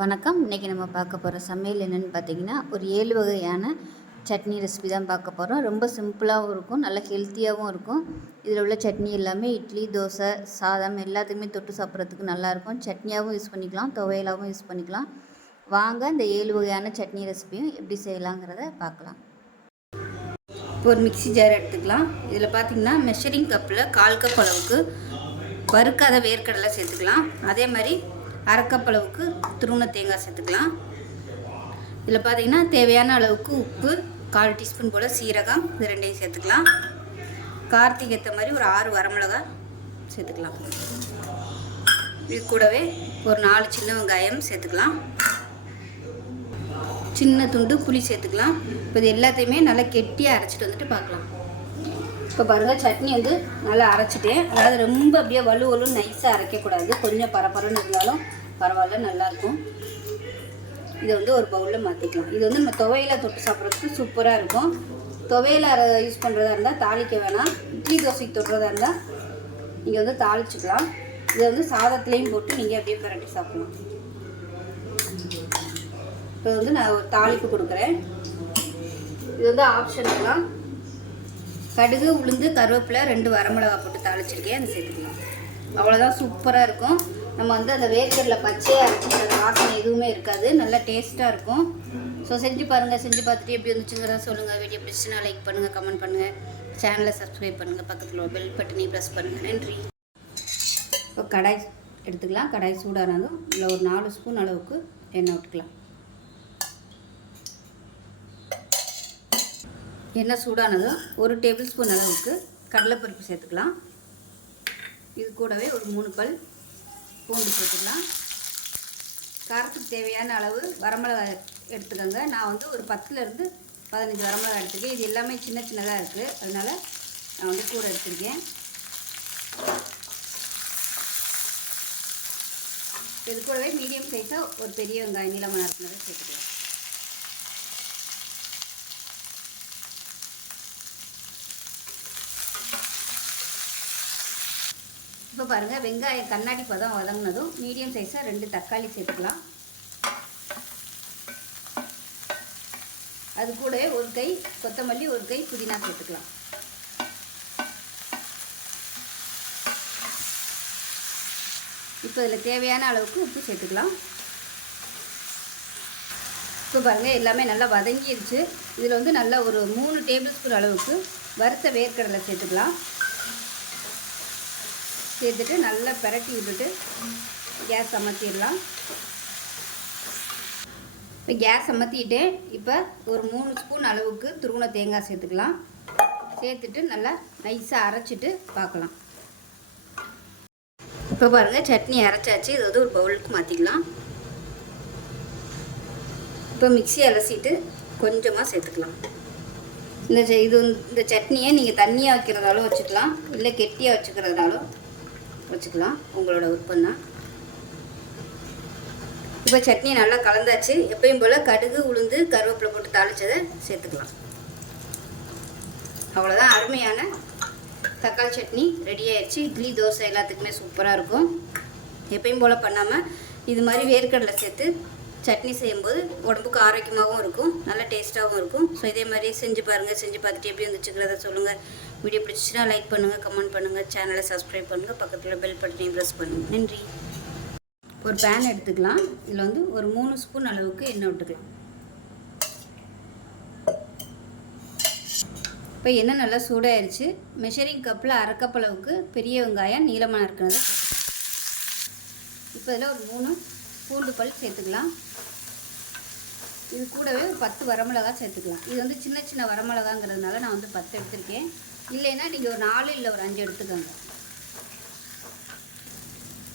வணக்கம். இன்றைக்கி நம்ம பார்க்க போகிற சமையல் என்னென்னு பார்த்தீங்கன்னா, ஒரு 7 வகையான சட்னி ரெசிபி தான் பார்க்க போகிறோம். ரொம்ப சிம்பிளாகவும் இருக்கும், நல்ல ஹெல்த்தியாகவும் இருக்கும். இதில் உள்ள சட்னி எல்லாமே இட்லி, தோசை, சாதம் எல்லாத்துக்குமே தொட்டு சாப்பிட்றதுக்கு நல்லாயிருக்கும். சட்னியாகவும் யூஸ் பண்ணிக்கலாம், துவையலாகவும் யூஸ் பண்ணிக்கலாம். வாங்க இந்த 7 வகையான சட்னி ரெசிபியும் எப்படி செய்யலாங்கிறத பார்க்கலாம். இப்போ ஒரு மிக்ஸி ஜார் எடுத்துக்கலாம். இதில் பார்த்திங்கன்னா மெஷரிங் கப்பில் 1/4 கப் அளவுக்கு வறுக்காத வேர்க்கடலை சேர்த்துக்கலாம். அதே மாதிரி 1/2 கப் அளவுக்கு துருவன தேங்காய் சேர்த்துக்கலாம். இதில் பார்த்திங்கன்னா தேவையான அளவுக்கு உப்பு, 1/4 டீஸ்பூன் போல் சீரகம், இது ரெண்டையும் சேர்த்துக்கலாம். காரத்துக்கு ஏற்ற மாதிரி ஒரு 6 வரமிளகாய் சேர்த்துக்கலாம். இது கூடவே ஒரு 4 சின்ன வெங்காயம் சேர்த்துக்கலாம். சின்ன துண்டு புளி சேர்த்துக்கலாம். இப்போ இது எல்லாத்தையுமே நல்லா கெட்டியாக அரைச்சிட்டு வந்துட்டு பார்க்கலாம். இப்போ பாருங்கள், சட்னி வந்து நல்லா அரைச்சிட்டேன். அதாவது ரொம்ப அப்படியே வலுவலும் நைஸாக அரைக்கக்கூடாது, கொஞ்சம் பரபரன்னு இருந்தாலும் பரவாயில்ல, நல்லாயிருக்கும். இதை வந்து ஒரு பவுலில் மாற்றிக்கலாம். இது வந்து நம்ம துவையில் தொட்டு சாப்பிட்றதுக்கு சூப்பராக இருக்கும். துவையில் யூஸ் பண்ணுறதா இருந்தால் தாளிக்க வேணாம். இட்லி தோசைக்கு தொட்டுறதா இருந்தால் நீங்கள் வந்து தாளிச்சிக்கலாம். இதை வந்து சாதத்துலேயும் போட்டு நீங்கள் அப்படியே பிரட்டி சாப்பிடலாம். இப்போ வந்து நான் ஒரு தாளிப்பு கொடுக்குறேன். இது வந்து ஆப்ஷனலாம். கடுகு, உளுந்து, கருவேப்பிலை, 2 வரமிளகா போட்டு தாளிச்சிருக்கேன், அதை சேர்த்துக்கலாம். அவ்வளோதான், சூப்பராக இருக்கும். நம்ம வந்து அந்த வேர்க்கடலை பச்சையாக அரைச்சி அந்த வாசனை எதுவுமே இருக்காது, நல்லா டேஸ்ட்டாக இருக்கும். ஸோ செஞ்சு பாருங்கள். செஞ்சு பார்த்துட்டு எப்படி வந்துச்சுங்கிறத சொல்லுங்கள். வீடியோ பிடிச்சுன்னா லைக் பண்ணுங்கள், கமெண்ட் பண்ணுங்கள், சேனலை சப்ஸ்கிரைப் பண்ணுங்கள், பக்கத்தில் பெல் பட்டனை ப்ரெஸ் பண்ணுங்கள். நன்றி. இப்போ கடாய் எடுத்துக்கலாம். கடாய் சூடானதும் இதில் ஒரு 4 ஸ்பூன் அளவுக்கு எண்ணெய் விட்டுக்கலாம். எண்ணெய் சூடானதும் 1 டேபிள் ஸ்பூன் அளவுக்கு கடலைப்பருப்பு சேர்த்துக்கலாம். இது கூடவே ஒரு 3 பல் பூண்டு சேர்த்துக்கலாம். காரத்துக்கு தேவையான அளவு வரமிளகாய் எடுத்துக்கோங்க. நான் வந்து ஒரு 10லேருந்து 15 வரமிளகாய் எடுத்துருக்கேன். இது எல்லாமே சின்ன சின்னதாக இருக்குது, அதனால் நான் வந்து கூட எடுத்துருக்கேன். இது கூடவே மீடியம் சைஸாக ஒரு பெரிய வெங்காயம் நீளமாக நறுக்குனதை சேர்த்துக்கலாம். இப்போ பாருங்கள், வெங்காயம் கண்ணாடி பதம் வதங்கினதும் மீடியம் சைஸாக 2 தக்காளி சேர்த்துக்கலாம். அது கூட ஒரு கை கொத்தமல்லி, ஒரு கை புதினா சேர்த்துக்கலாம். இப்போ இதில் தேவையான அளவுக்கு உப்பு சேர்த்துக்கலாம். இப்போ பாருங்கள், எல்லாமே நல்லா வதங்கிடுச்சு. இதில் வந்து நல்லா ஒரு 3 டேபிள் ஸ்பூன் அளவுக்கு வறுத்த வேர்க்கடலை சேர்த்துக்கலாம். சேர்த்துட்டு நல்லா பிரட்டி விட்டுட்டு கேஸ் அமர்த்திடலாம். இப்போ கேஸ் அமர்த்திட்டு இப்போ ஒரு 3 ஸ்பூன் அளவுக்கு துருவன தேங்காய் சேர்த்துக்கலாம். சேர்த்துட்டு நல்லா நைஸாக அரைச்சிட்டு பார்க்கலாம். இப்போ பாருங்கள், சட்னி அரைச்சாச்சு. இது வந்து ஒரு பவுலுக்கு மாற்றிக்கலாம். இப்போ மிக்ஸி அலசிட்டு கொஞ்சமாக சேர்த்துக்கலாம். இந்த சட்னியை நீங்கள் தண்ணியாக வைக்கிறதாலும் வச்சுக்கலாம், இல்லை கெட்டியாக வச்சுக்கிறதுனாலும் வச்சுக்கலாம், உங்களோட விருப்பம் தான். இப்போ சட்னி நல்லா கலந்தாச்சு. எப்பயும் போல் கடுகு, உளுந்து, கருவேப்பிலை போட்டு தாளித்ததை சேர்த்துக்கலாம். அவ்வளோதான், அருமையான தக்காளி சட்னி ரெடி ஆயிடுச்சு. இட்லி, தோசை எல்லாத்துக்குமே சூப்பராக இருக்கும். எப்பயும் போல் பண்ணாமல் இது மாதிரி வேர்க்கடலை சேர்த்து சட்னி செய்யும்போது உடம்புக்கு ஆரோக்கியமாகவும் இருக்கும், நல்ல டேஸ்ட்டாகவும் இருக்கும். ஸோ இதே மாதிரி செஞ்சு பாருங்கள். செஞ்சு பார்த்துட்டு எப்படி வந்துச்சுக்கிறத சொல்லுங்கள். வீடியோ பிடிச்சிச்சுன்னா லைக் பண்ணுங்கள், கமெண்ட் பண்ணுங்கள், சேனலை சப்ஸ்கிரைப் பண்ணுங்கள், பக்கத்தில் பெல் பட்டனையும் ப்ரெஸ் பண்ணுங்கள். நன்றி. ஒரு பேன் எடுத்துக்கலாம். இதில் வந்து ஒரு 3 ஸ்பூன் அளவுக்கு எண்ணெய் விட்டுக்கலாம். இப்போ எண்ணெய் நல்லா சூடாயிருச்சு. மெஷரிங் கப்பில் 1/2 கப் அளவுக்கு பெரிய வெங்காயம் நீளமாக இருக்கிறத இப்போ இதில் ஒரு 3 பூண்டு பல் சேர்த்துக்கலாம். இது கூடவே ஒரு 10 வரமிளகாய் சேர்த்துக்கலாம். இது வந்து சின்ன சின்ன வரமிளகாங்கிறதுனால நான் வந்து 10 எடுத்திருக்கேன். இல்லைன்னா நீங்கள் ஒரு 4 இல்லை ஒரு 5 எடுத்துக்கோங்க.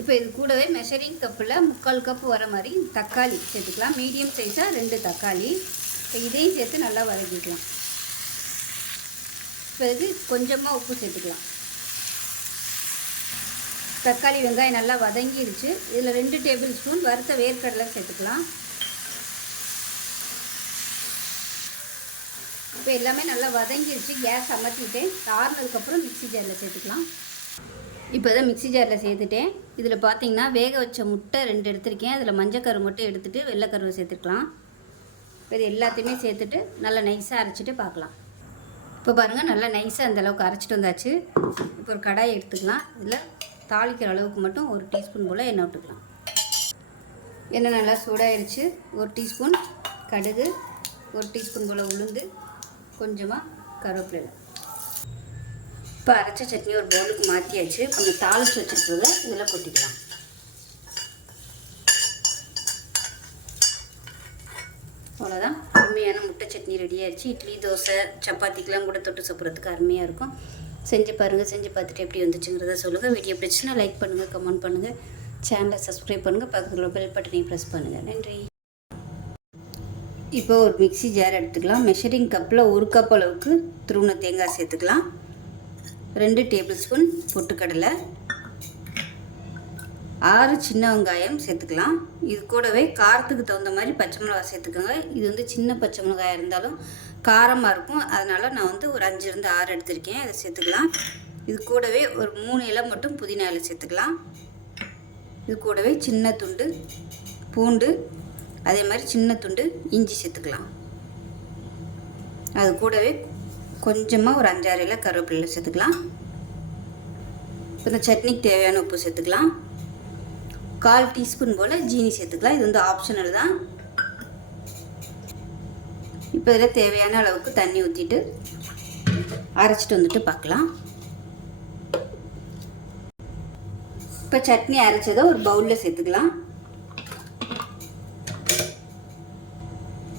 இப்போ இது கூடவே மெஷரிங் கப்பில் 3/4 கப் வர மாதிரி தக்காளி சேர்த்துக்கலாம். மீடியம் சைஸாக 2 தக்காளி. இப்போ இதையும் சேர்த்து நல்லா வதக்கிக்கலாம். இப்போ இதுக்கு கொஞ்சமாக உப்பு சேர்த்துக்கலாம். தக்காளி வெங்காயம் நல்லா வதங்கிடுச்சு. இதில் 2 டேபிள் ஸ்பூன் வறுத்த வேர்க்கடலை சேர்த்துக்கலாம். இப்போ எல்லாமே நல்லா வதங்கிடுச்சு. கேஸ் அமர்த்திட்டேன். ஆறுனதுக்கப்புறம் மிக்ஸி ஜாரில் சேர்த்துக்கலாம். இப்போ தான் மிக்ஸி ஜாரில் சேர்த்துட்டேன். இதில் பார்த்தீங்கன்னா வேக வச்ச முட்டை 2 எடுத்திருக்கேன். அதில் மஞ்சக்கரு மட்டும் எடுத்துகிட்டு வெள்ளைக்கருவை சேர்த்துக்கலாம். இப்போ இது எல்லாத்தையுமே சேர்த்துட்டு நல்லா நைஸாக அரைச்சிட்டு பார்க்கலாம். இப்போ பாருங்கள் நல்லா நைஸாக அந்தளவுக்கு அரைச்சிட்டு வந்தாச்சு. இப்போ ஒரு கடாயை எடுத்துக்கலாம். இதில் தாளிக்கிற அளவுக்கு மட்டும் 1 டீஸ்பூன் போல் எண்ணெய் விட்டுக்கலாம். எண்ணெய் நல்லா சூடாகிடுச்சு. 1 டீஸ்பூன் கடுகு, 1 டீஸ்பூன் போல் உளுந்து, கொஞ்சமாக கருவேப்பிலை. இப்போ அரைச்ச சட்னி ஒரு பவுலுக்கு மாற்றியாச்சு. கொஞ்சம் தாளித்து வச்சுருக்கிறத இதில் கொட்டிக்கலாம். அவ்வளோதான், அருமையான முட்டை சட்னி ரெடி ஆகிடுச்சு. இட்லி, தோசை, சப்பாத்திக்கெலாம் கூட தொட்டு சாப்பிட்றதுக்கு அருமையாக இருக்கும். செஞ்சு பாருங்கள். செஞ்சு பார்த்துட்டு எப்படி வந்துச்சுங்கிறத சொல்லுங்கள். வீடியோ பிடிச்சுன்னா லைக் பண்ணுங்கள், கமெண்ட் பண்ணுங்கள், சேனலை சப்ஸ்கிரைப் பண்ணுங்கள், பக்கத்தில் பெல் பட்டனையும் ப்ரெஸ் பண்ணுங்கள். நன்றி. இப்போ ஒரு மிக்ஸி ஜார் எடுத்துக்கலாம். மெஷரிங் கப்பில் 1 கப் அளவுக்கு துருவின தேங்காய் சேர்த்துக்கலாம். 2 டேபிள் ஸ்பூன் பொட்டுக்கடலை, 6 சின்ன வெங்காயம் சேர்த்துக்கலாம். இது கூடவே காரத்துக்கு தகுந்த மாதிரி பச்சை மிளகாய் சேர்த்துக்கோங்க. இது வந்து சின்ன பச்சை மிளகாய் இருந்தாலும் காரமாக இருக்கும். அதனால் நான் வந்து ஒரு 5 6 எடுத்திருக்கேன். அதை சேர்த்துக்கலாம். இது கூடவே ஒரு 3 இலை மட்டும் புதினா இலை சேர்த்துக்கலாம். இது கூடவே சின்ன துண்டு பூண்டு, அதே மாதிரி சின்ன துண்டு இஞ்சி சேர்த்துக்கலாம். அது கூடவே கொஞ்சமாக ஒரு 5 6 இலை கருவேப்பிலை சேர்த்துக்கலாம். இப்போ இந்த சட்னிக்கு தேவையான உப்பு சேர்த்துக்கலாம். 1/4 டீஸ்பூன் போல் ஜீனி சேர்த்துக்கலாம். இது வந்து ஆப்ஷனல் தான். இப்போ இதில் தேவையான அளவுக்கு தண்ணி ஊற்றிட்டு அரைச்சிட்டு வந்துட்டு பார்க்கலாம். இப்போ சட்னி அரைச்சதை ஒரு பவுலில் சேர்த்துக்கலாம்.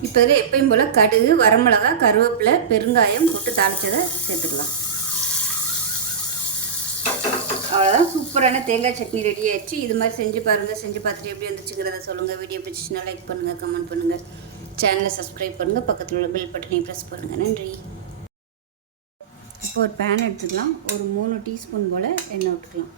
இப்போ இதில் எப்பயும் போல் கடுகு, வரமிளகாய், கருவேப்பிலை, பெருங்காயம் போட்டு தாளித்ததை சேர்த்துக்கலாம். அவ்வளோதான், சூப்பரான தேங்காய் சட்னி ரெடி ஆகிடுச்சு. இது மாதிரி செஞ்சு பாருங்கள். செஞ்சு பார்த்துட்டு எப்படி வந்துச்சுங்கிறத சொல்லுங்கள். வீடியோ பிடிச்சிச்சுன்னா லைக் பண்ணுங்கள், கமெண்ட் பண்ணுங்கள், சேனலை சப்ஸ்கிரைப் பண்ணுங்கள், பக்கத்தில் உள்ள பெல் பட்டனையும் ப்ரெஸ் பண்ணுங்கள். நன்றி. இப்போ ஒரு பேன் எடுத்துக்கலாம். ஒரு 3 டீஸ்பூன் போல் எண்ணெய் விட்டுக்கலாம்.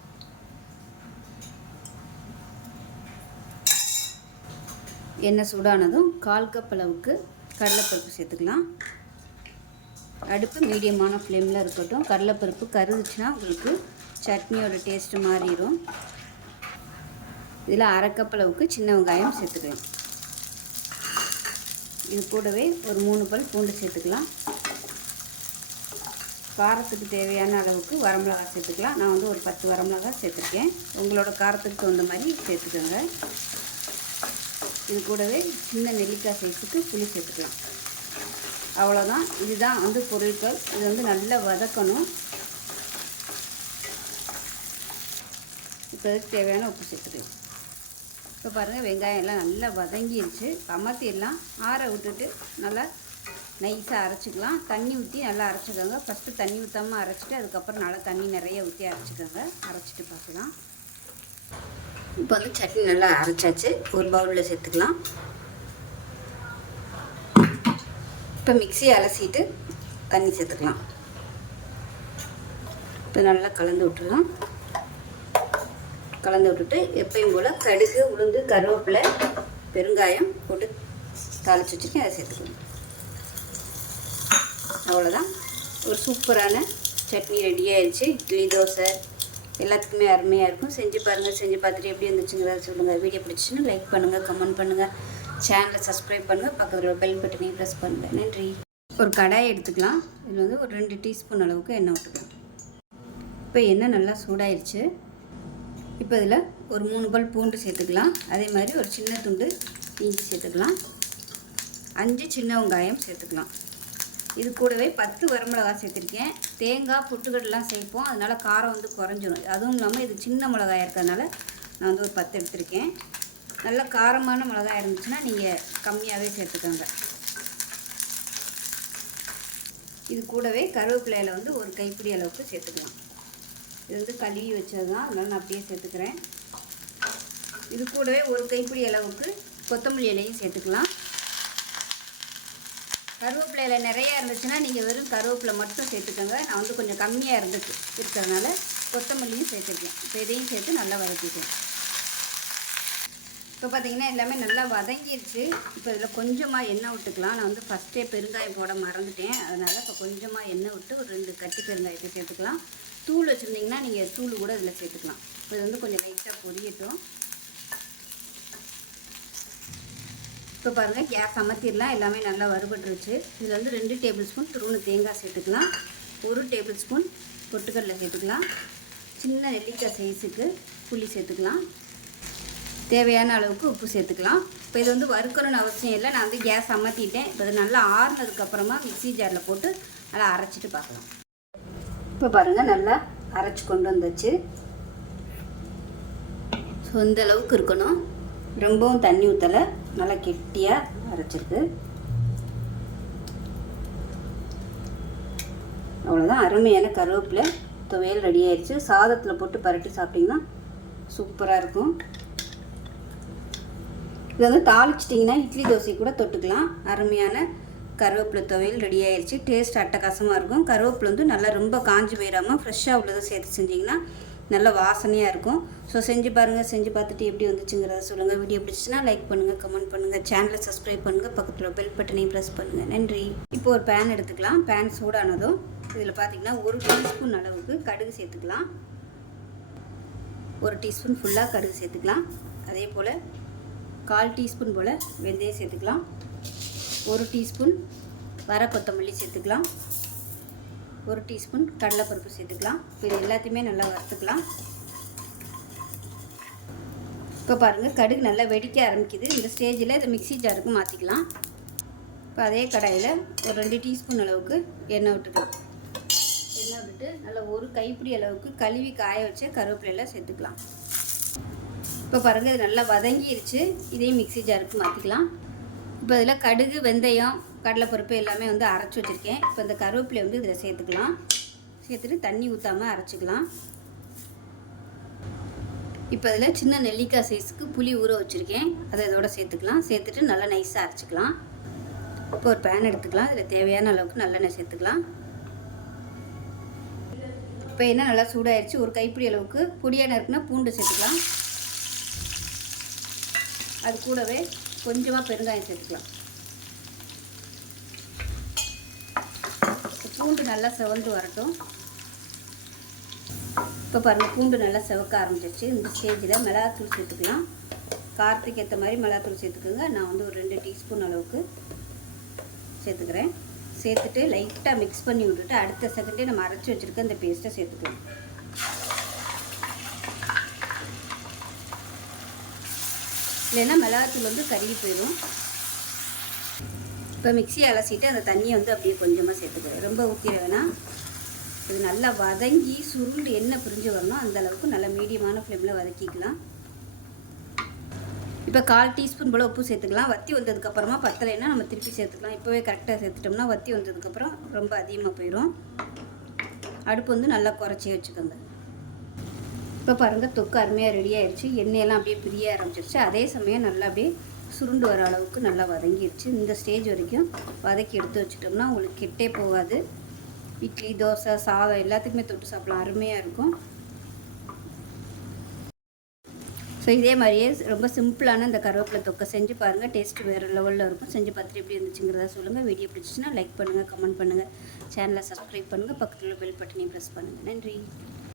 எண்ணெய் சூடானதும் 1/4 கப் அளவுக்கு கடலைப்பருப்பு சேர்த்துக்கலாம். அடுப்பு மீடியமான ஃப்ளேமில் இருக்கட்டும். கடலைப்பருப்பு கருதுச்சுன்னா உங்களுக்கு சட்னியோட டேஸ்ட்டு மாறிடும். இதில் 1/2 கப் அளவுக்கு சின்ன வெங்காயம் சேர்த்துக்கலாம். இது கூடவே ஒரு 3 பல் பூண்டு சேர்த்துக்கலாம். காரத்துக்கு தேவையான அளவுக்கு வரமிளகாய் சேர்த்துக்கலாம். நான் வந்து ஒரு 10 வரமிளகாய் சேர்த்துருக்கேன். உங்களோட காரத்துக்கு தகுந்த மாதிரி சேர்த்துக்கோங்க. இது கூடவே சின்ன நெல்லிக்காய் சைஸுக்கு புளி சேர்த்துக்கலாம். அவ்வளோதான், இதுதான் வந்து பொருட்கள். இது வந்து நல்லா வதக்கணும். இப்போ இதுக்கு தேவையான உப்பு சேர்த்துக்கலாம். இப்போ பாருங்கள், வெங்காயம் எல்லாம் நல்லா வதங்கிடுச்சு. அமர்த்தி எல்லாம் ஆற விட்டுட்டு நல்லா நைஸாக அரைச்சிக்கலாம். தண்ணி ஊற்றி நல்லா அரைச்சிக்கோங்க. ஃபஸ்ட்டு தண்ணி ஊற்றாமல் அரைச்சிட்டு அதுக்கப்புறம் நல்லா தண்ணி நிறைய ஊற்றி அரைச்சிக்கோங்க. அரைச்சிட்டு பார்க்கலாம். இப்போ வந்து சட்னி நல்லா அரைச்சாச்சு. ஒரு பவுலில் சேர்த்துக்கலாம். இப்போ மிக்ஸியை அலசிட்டு தண்ணி சேர்த்துக்கலாம். இப்போ நல்லா கலந்து விட்டுடலாம். கலந்து விட்டுட்டு எப்பயும் போல் கடுகு, உளுந்து, கருவேப்பிலை, பெருங்காயம் போட்டு தாளித்து வச்சுருக்கேன். அதை சேர்த்துக்கலாம். அவ்வளோதான், ஒரு சூப்பரான சட்னி ரெடி ஆயிடுச்சு. இட்லி, தோசை எல்லாத்துக்குமே அருமையாக இருக்கும். செஞ்சு பாருங்கள். செஞ்சு பார்த்துட்டு எப்படி இருந்துச்சுங்கிறத சொல்லுங்கள். வீடியோ பிடிச்சிச்சுன்னா லைக் பண்ணுங்கள், கமெண்ட் பண்ணுங்கள், சேனலை சப்ஸ்கிரைப் பண்ணுங்கள், பக்கத்தில் பெல் பட்டனையும் ப்ரெஸ் பண்ணுங்கள். நன்றி. ஒரு கடாயை எடுத்துக்கலாம். இதில் வந்து ஒரு 2 டீஸ்பூன் அளவுக்கு எண்ணெய் விட்டுக்கலாம். இப்போ எண்ணெய் நல்லா சூடாயிருச்சு. இப்போ இதில் ஒரு 3 பல் பூண்டு சேர்த்துக்கலாம். அதே மாதிரி ஒரு சின்ன துண்டு இஞ்சி சேர்த்துக்கலாம். 5 சின்ன வெங்காயம் சேர்த்துக்கலாம். இது கூடவே 10 வரமிளகாய் சேர்த்துருக்கேன். தேங்காய், பொட்டுக்கடலாம் சேர்ப்போம், அதனால் காரம் வந்து குறைஞ்சிடும். அதுவும் இல்லாமல் இது சின்ன மிளகாய் இருக்கிறதுனால நான் வந்து ஒரு 10 எடுத்திருக்கேன். நல்ல காரமான மிளகாய் இருந்துச்சுன்னா நீங்கள் கம்மியாகவே சேர்த்துக்கோங்க. இது கூடவே கருவேப்பிலையில் வந்து ஒரு கைப்பிடி அளவுக்கு சேர்த்துக்கலாம். இது வந்து கழுவி வச்சது தான், அதனால் நான் அப்படியே சேர்த்துக்கிறேன். இது கூடவே ஒரு கைப்பிடி அளவுக்கு கொத்தமல்லி இலையும் சேர்த்துக்கலாம். கருவேப்பிலையில் நிறையா இருந்துச்சுன்னா நீங்கள் வெறும் கருவேப்பிலை மட்டும் சேர்த்துக்கோங்க. நான் வந்து கொஞ்சம் கம்மியாக இருக்கிறதுனால கொத்தமல்லியும் சேர்த்துருக்கேன். இப்போ இதையும் சேர்த்து நல்லா வதக்கிக்கிறேன். இப்போ பார்த்திங்கன்னா எல்லாமே நல்லா வதங்கிடுச்சு. இப்போ இதில் கொஞ்சமாக எண்ணெய் விட்டுக்கலாம். நான் வந்து ஃபஸ்ட்டே பெருங்காயம் போட மறந்துட்டேன். அதனால் இப்போ கொஞ்சமாக எண்ணெய் விட்டு ஒரு 2 கட்டி பெருங்காயத்தை சேர்த்துக்கலாம். தூள் வச்சுருந்தீங்கன்னா நீங்கள் தூள் கூட இதில் சேர்த்துக்கலாம். இப்போ இது வந்து கொஞ்சம் லைட்டாக பொரியட்டும். இப்போ பாருங்கள், கேஸ் அமர்த்திடலாம். எல்லாமே நல்லா வறுபட்டுருச்சு. இதில் வந்து 2 டேபிள் ஸ்பூன் துருவன தேங்காய் சேர்த்துக்கலாம். 1 டேபிள் ஸ்பூன் பொட்டுக்கடலை சேர்த்துக்கலாம். சின்ன நெல்லிக்காய் சைஸுக்கு புளி சேர்த்துக்கலாம். தேவையான அளவுக்கு உப்பு சேர்த்துக்கலாம். இப்போ இது வந்து வறுக்கணும்னு அவசியம் இல்லை. நான் வந்து கேஸ் அமர்த்திட்டேன். இப்போ இது நல்லா ஆறுனதுக்கப்புறமா மிக்ஸி ஜாரில் போட்டு நல்லா அரைச்சிட்டு பார்க்கலாம். இப்போ பாருங்கள், நல்லா அரைச்சி கொண்டு வந்துச்சு. ஸோ இந்த அளவுக்கு இருக்கணும். ரொம்பவும் தண்ணி ஊற்றலை, நல்லா கெட்டியாக அரைச்சிருக்கு. அவ்வளோதான், அருமையான கருவேப்பிலை துவையல் ரெடி ஆயிடுச்சு. சாதத்தில் போட்டு பரட்டி சாப்பிட்டிங்கன்னா சூப்பராக இருக்கும். இது வந்து தாளிச்சிட்டிங்கன்னா இட்லி தோசை கூட தொட்டுக்கலாம். அருமையான கருவேப்பிலை துவையல் ரெடி ஆயிடுச்சு. டேஸ்ட் அட்டகாசமாக இருக்கும். கருவேப்பிலை வந்து நல்லா ரொம்ப காஞ்சி போயிடாமல் ஃப்ரெஷ்ஷாக உள்ளதை சேர்த்து செஞ்சிங்கன்னா நல்ல வாசனையாக இருக்கும். ஸோ செஞ்சு பாருங்கள். செஞ்சு பார்த்துட்டு எப்படி வந்துச்சுங்கிறத சொல்லுங்கள். வீடியோ பிடிச்சின்னா லைக் பண்ணுங்கள், கமெண்ட் பண்ணுங்கள், சேனலை சப்ஸ்கிரைப் பண்ணுங்கள், பக்கத்தில் பெல் பட்டனையும் ப்ரெஸ் பண்ணுங்கள். நன்றி. இப்போ ஒரு பேன் எடுத்துக்கலாம். பேன் சூடானதும் இதில் பார்த்திங்கன்னா 1 டீஸ்பூன் அளவுக்கு கடுகு சேர்த்துக்கலாம். 1 டீஸ்பூன் ஃபுல்லாக கடுகு சேர்த்துக்கலாம். அதே போல் 1/4 டீஸ்பூன் போல் வெந்தயம் சேர்த்துக்கலாம். 1 டீஸ்பூன் வர கொத்தமல்லி சேர்த்துக்கலாம். 1 டீஸ்பூன் கடலைப்பருப்பு சேர்த்துக்கலாம். இது எல்லாத்தையுமே நல்லா வறுத்துக்கலாம். இப்போ பாருங்கள், கடுகு நல்லா வெடிக்க ஆரம்பிக்குது. இந்த ஸ்டேஜில் இதை மிக்ஸி ஜாருக்கு மாற்றிக்கலாம். இப்போ அதே கடாயில் ஒரு 2 டீஸ்பூன் அளவுக்கு எண்ணெய் விட்டுக்கலாம். எண்ணெய் விட்டுட்டு நல்லா 1 கைப்பிடி அளவுக்கு கழுவி காய வச்ச கருவேப்பிலையெல்லாம் சேர்த்துக்கலாம். இப்போ பாருங்கள், இது நல்லா வதங்கிருச்சு. இதையும் மிக்ஸி ஜாருக்கு மாற்றிக்கலாம். இப்போ இதில் கடுகு, வெந்தயம், கடலைப்பருப்பு எல்லாமே வந்து அரைச்சி வச்சுருக்கேன். இப்போ இந்த கருவேப்பிலை வந்து இதில் சேர்த்துக்கலாம். சேர்த்துட்டு தண்ணி ஊற்றாமல் அரைச்சிக்கலாம். இப்போ இதில் சின்ன நெல்லிக்காய் சைஸுக்கு புளி ஊற வச்சுருக்கேன். அதை இதோட சேர்த்துக்கலாம். சேர்த்துட்டு நல்லா நைஸாக அரைச்சிக்கலாம். இப்போ ஒரு பேன் எடுத்துக்கலாம். இதில் தேவையான அளவுக்கு நல்லெண்ணெய் சேர்த்துக்கலாம். இப்போ எண்ணெய் நல்லா சூடாயிருச்சு. 1 கைப்பிடி அளவுக்கு பொடியாக நறுக்குனா பூண்டு சேர்த்துக்கலாம். அது கூடவே கொஞ்சமாக பெருங்காயம் சேர்த்துக்கலாம். பூண்டு நல்லா செவந்து வரட்டும். இப்போ பாருங்கள், பூண்டு நல்லா செவக்க ஆரம்பிச்சிருச்சு. இந்த ஸ்டேஜில் மிளகாத்தூள் சேர்த்துக்கலாம். காரத்துக்கு ஏற்ற மாதிரி மிளகாத்தூள் சேர்த்துக்கோங்க. நான் வந்து ஒரு 2 டீஸ்பூன் அளவுக்கு சேர்த்துக்கிறேன். சேர்த்துட்டு லைட்டாக மிக்ஸ் பண்ணி விட்டுட்டு அடுத்த செகண்டே நம்ம அரைச்சி வச்சுருக்க இந்த பேஸ்ட்டை சேர்த்துக்கலாம். இல்லைன்னா மிளகாத்தூள் வந்து கருகி போயிடும். இப்போ மிக்ஸியை அலசிட்டு அந்த தண்ணியை வந்து அப்படியே கொஞ்சமாக சேர்த்துக்கிறேன். ரொம்ப ஊற்றிட வேணாம். இது நல்லா வதங்கி சுருண்டு எண்ணெய் பிரிஞ்சு வரணும். அந்தளவுக்கு நல்லா மீடியமான ஃப்ளேமில் வதக்கிக்கலாம். இப்போ 1/4 டீஸ்பூன் போல் உப்பு சேர்த்துக்கலாம். வற்றி வந்ததுக்கப்புறமா பத்தலைன்னா நம்ம திருப்பி சேர்த்துக்கலாம். இப்போவே கரெக்டாக சேர்த்துட்டோம்னா வற்றி வந்ததுக்கப்புறம் ரொம்ப அதிகமாக போயிடும். அடுப்பு வந்து நல்லா குறைச்சி வச்சுக்கோங்க. இப்போ பாருங்கள், தொக்கு அருமையாக ரெடி ஆயிடுச்சு. எண்ணெயெல்லாம் அப்படியே பிரிய ஆரம்பிச்சிருச்சு. அதே சமயம் நல்லா அப்படியே சுருண்டு வர அளவுக்கு நல்லா வதங்கிடுச்சு. இந்த ஸ்டேஜ் வரைக்கும் வதக்கி எடுத்து வச்சுட்டோம்னா உங்களுக்கு கெட்டே போகாது. இட்லி, தோசை, சாதம் எல்லாத்துக்குமே தொட்டு சாப்பிடலாம். அருமையாக இருக்கும். ஸோ இதே மாதிரியே ரொம்ப சிம்பிளான இந்த கருவேப்பிலை தொக்கை செஞ்சு பாருங்கள். டேஸ்ட்டு வேறு லெவலில் இருக்கும். செஞ்சு பார்த்துட்டு எப்படி இருந்துச்சுங்கிறத சொல்லுங்கள். வீடியோ பிடிச்சிச்சின்னா லைக் பண்ணுங்கள், கமெண்ட் பண்ணுங்கள், சேனலை சப்ஸ்கிரைப் பண்ணுங்கள், பக்கத்தில் பெல் பட்டனையும் ப்ரெஸ் பண்ணுங்கள். நன்றி.